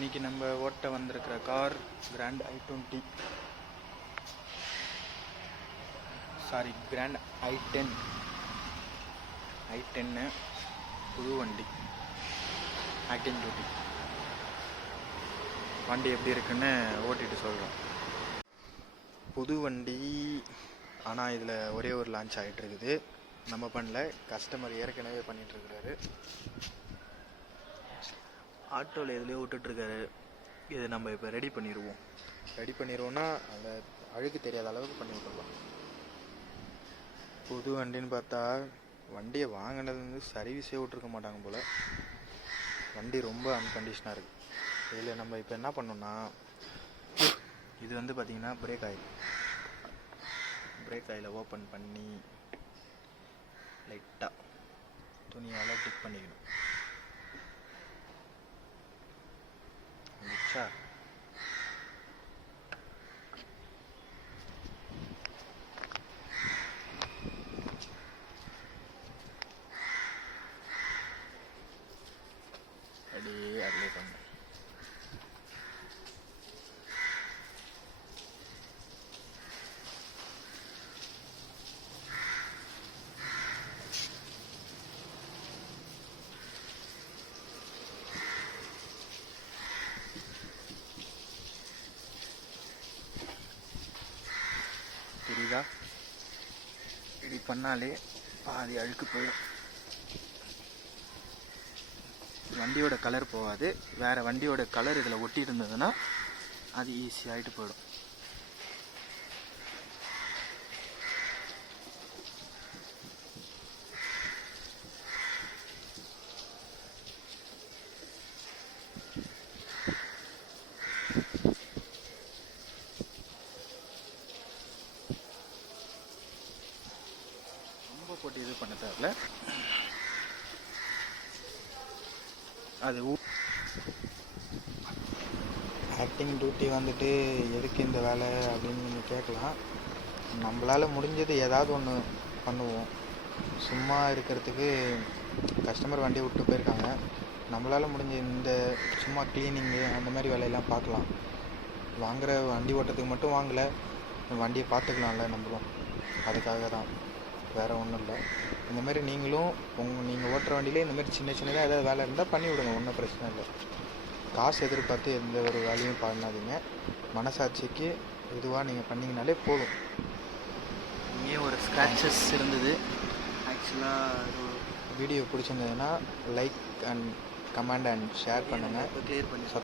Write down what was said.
இன்றைக்கி நம்ம ஓட்ட வந்திருக்கிற car grand i20 grand i10 புது வண்டி ஆக்டிங் டியூட்டி. வண்டி எப்படி இருக்குன்னு ஓட்டிட்டு சொல்கிறோம். புது வண்டி, ஆனால் இதில் ஒரே ஒரு லான்ச் ஆகிட்டு இருக்குது. நம்ம பண்ணல, கஸ்டமர் ஏற்கனவே பண்ணிகிட்ருக்கிறாரு. ஆட்டோவில் எதுலேயோ விட்டுட்ருக்காரு. இது நம்ம இப்போ ரெடி பண்ணிடுவோம்னா அந்த அழுக்கு தெரியாத அளவுக்கு பண்ணி விட்டுருலாம். புது வண்டின்னு பார்த்தா வண்டியை வாங்கினது சர்வீஸே விட்ருக்க மாட்டாங்க போல். வண்டி ரொம்ப அன்கண்டிஷனாக இருக்குது. இதில் நம்ம இப்போ என்ன பண்ணோம்னா, இது வந்து பார்த்திங்கன்னா பிரேக் ஆயில் ஓப்பன் பண்ணி லைட்டாக துணியால் டிப் பண்ணிக்கணும். வந்துச்சா? அப்படியே அப்ளை பண்ண தெரியுதா? இப்படி பண்ணாலே பாதி அழுக்கு போயிடும். வண்டியோட கலர் போகாது. வேறு வண்டியோட கலர் இதில் ஒட்டி இருந்ததுன்னா அது ஈஸியாகிட்டு போயிடும். ரொம்ப போட்டு இது பண்ண தேவையில்ல. அது ஆக்டிங் டியூட்டி வந்துட்டு எதுக்கு இந்த வேலை அப்படின்னு நீங்கள் கேட்கலாம். நம்மளால் முடிஞ்சது ஏதாவது ஒன்று பண்ணுவோம். சும்மா இருக்கிறதுக்கு கஸ்டமர் வண்டியை விட்டு போயிருக்காங்க. நம்மளால் முடிஞ்ச இந்த சும்மா க்ளீனிங்கு அந்த மாதிரி வேலையெல்லாம் பார்க்கலாம். வாங்குகிற வண்டி ஓட்டத்துக்கு மட்டும் வாங்கலை, வண்டியை பார்த்துக்கலாம்ல நம்மளும். அதுக்காக தான், வேறு ஒன்றும் இல்லை. இந்த மாதிரி நீங்களும் நீங்கள் ஓட்டுற வண்டியிலே இந்த மாதிரி சின்னதாக ஏதாவது வேலை இருந்தால் பண்ணி விடுங்க, ஒன்றும் பிரச்சனை இல்லை. காசு எதிர்பார்த்து எந்த ஒரு வேலையும் பண்ணாதீங்க. மனசாட்சிக்கு இதுவாக நீங்கள் பண்ணிங்கனாலே போதும். இங்கே ஒரு ஸ்க்ராச்சஸ் இருந்தது. ஆக்சுவலாக வீடியோ பிடிச்சிருந்ததுன்னா like and comment and share பண்ணுங்கள். கிளியர் பண்ணி